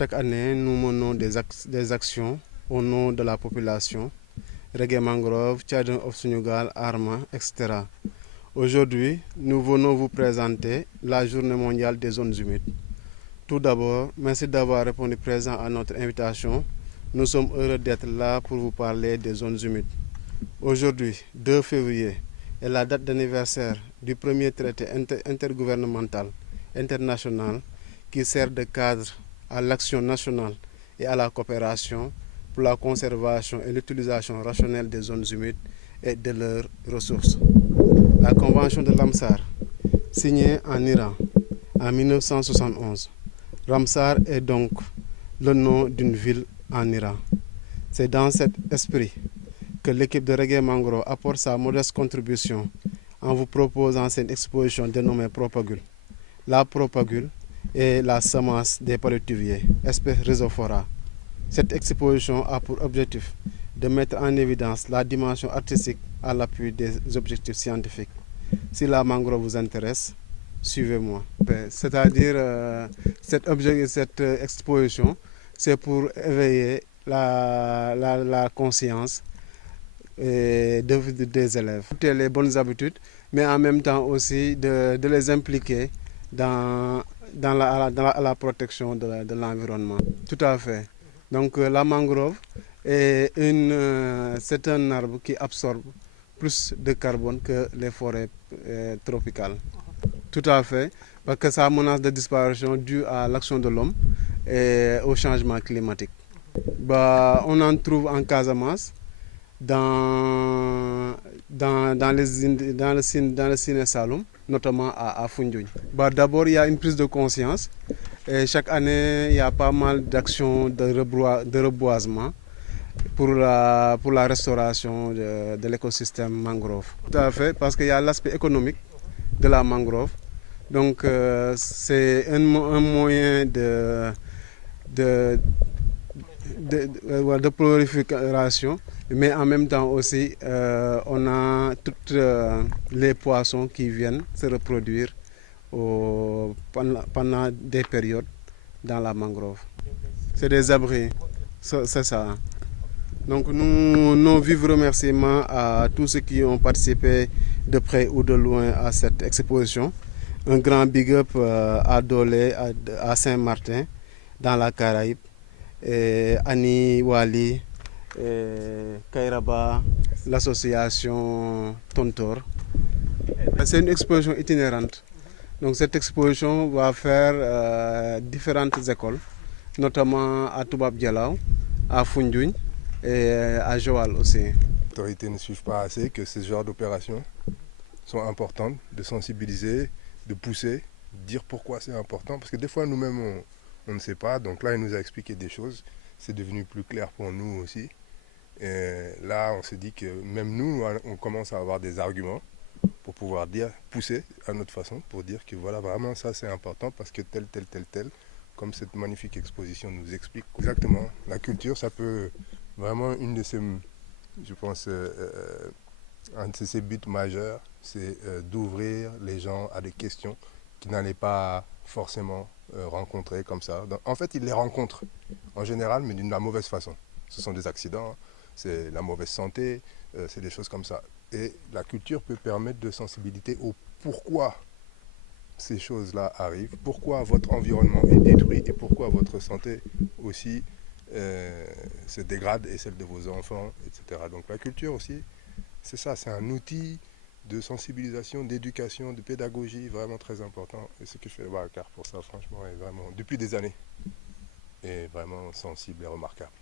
Chaque année, nous menons des actions au nom de la population, Reggae Mangrove, Children of Sunugal, Arma, etc. Aujourd'hui, nous venons vous présenter la Journée mondiale des zones humides. Tout d'abord, merci d'avoir répondu présent à notre invitation. Nous sommes heureux d'être là pour vous parler des zones humides. Aujourd'hui, 2 février, est la date d'anniversaire du premier traité intergouvernemental international qui sert de cadre à l'action nationale et à la coopération pour la conservation et l'utilisation rationnelle des zones humides et de leurs ressources. La Convention de Ramsar, signée en Iran en 1971. Ramsar est donc le nom d'une ville en Iran. C'est dans cet esprit que l'équipe de Reggae Mangrove apporte sa modeste contribution en vous proposant cette exposition dénommée Propagule. La propagule est la semence des palétuviers, espèce rhizophora. Cette exposition a pour objectif de mettre en évidence la dimension artistique à l'appui des objectifs scientifiques. Si la mangrove vous intéresse, suivez-moi. C'est-à-dire, cette exposition, c'est pour éveiller la conscience des élèves. Les bonnes habitudes, mais en même temps aussi de les impliquer dans la protection de l'environnement. Tout à fait. Donc la mangrove c'est un arbre qui absorbe plus de carbone que les forêts tropicales. Tout à fait, parce que ça menace de disparition due à l'action de l'homme et au changement climatique. On en trouve en Casamance, dans le Sine Saloum, notamment à Foundiougne. D'abord, il y a une prise de conscience. Et chaque année, il y a pas mal d'actions de reboisement pour la restauration de l'écosystème mangrove. Tout à fait, parce qu'il y a l'aspect économique de la mangrove. Donc, c'est un moyen de prolifération, mais en même temps aussi, on a tous les poissons qui viennent se reproduire pendant des périodes dans la mangrove. C'est des abris, c'est ça. Donc nos vifs remerciements à tous ceux qui ont participé de près ou de loin à cette exposition. Un grand big up à Dolé, à Saint-Martin, dans la Caraïbe, et Annie Wali, Kairaba, l'association Tontor. C'est une exposition itinérante. Donc cette exposition va faire différentes écoles, notamment à Toubab Dialaw, à Foundiougne et à Joal aussi. Les autorités ne suivent pas assez que ce genre d'opérations sont importantes, de sensibiliser, de pousser, dire pourquoi c'est important, parce que des fois nous-mêmes on ne sait pas, donc là il nous a expliqué des choses, c'est devenu plus clair pour nous aussi. Et là on s'est dit que même nous on commence à avoir des arguments pour pouvoir pousser à notre façon, pour dire que voilà, vraiment ça c'est important parce que tel, comme cette magnifique exposition nous explique. Exactement, la culture, ça peut vraiment, une de ces, je pense, un de ses buts majeurs, c'est d'ouvrir les gens à des questions qu'ils n'allaient pas forcément rencontrer comme ça. Donc, en fait, ils les rencontrent en général, mais d'une mauvaise façon. Ce sont des accidents, c'est la mauvaise santé, c'est des choses comme ça. Et la culture peut permettre de sensibiliser au pourquoi ces choses-là arrivent, pourquoi votre environnement est détruit et pourquoi votre santé aussi se dégrade et celle de vos enfants, etc. Donc la culture aussi, c'est ça, c'est un outil de sensibilisation, d'éducation, de pédagogie vraiment très important. Et ce que je fais Wakar pour ça, franchement, est vraiment, depuis des années, est vraiment sensible et remarquable.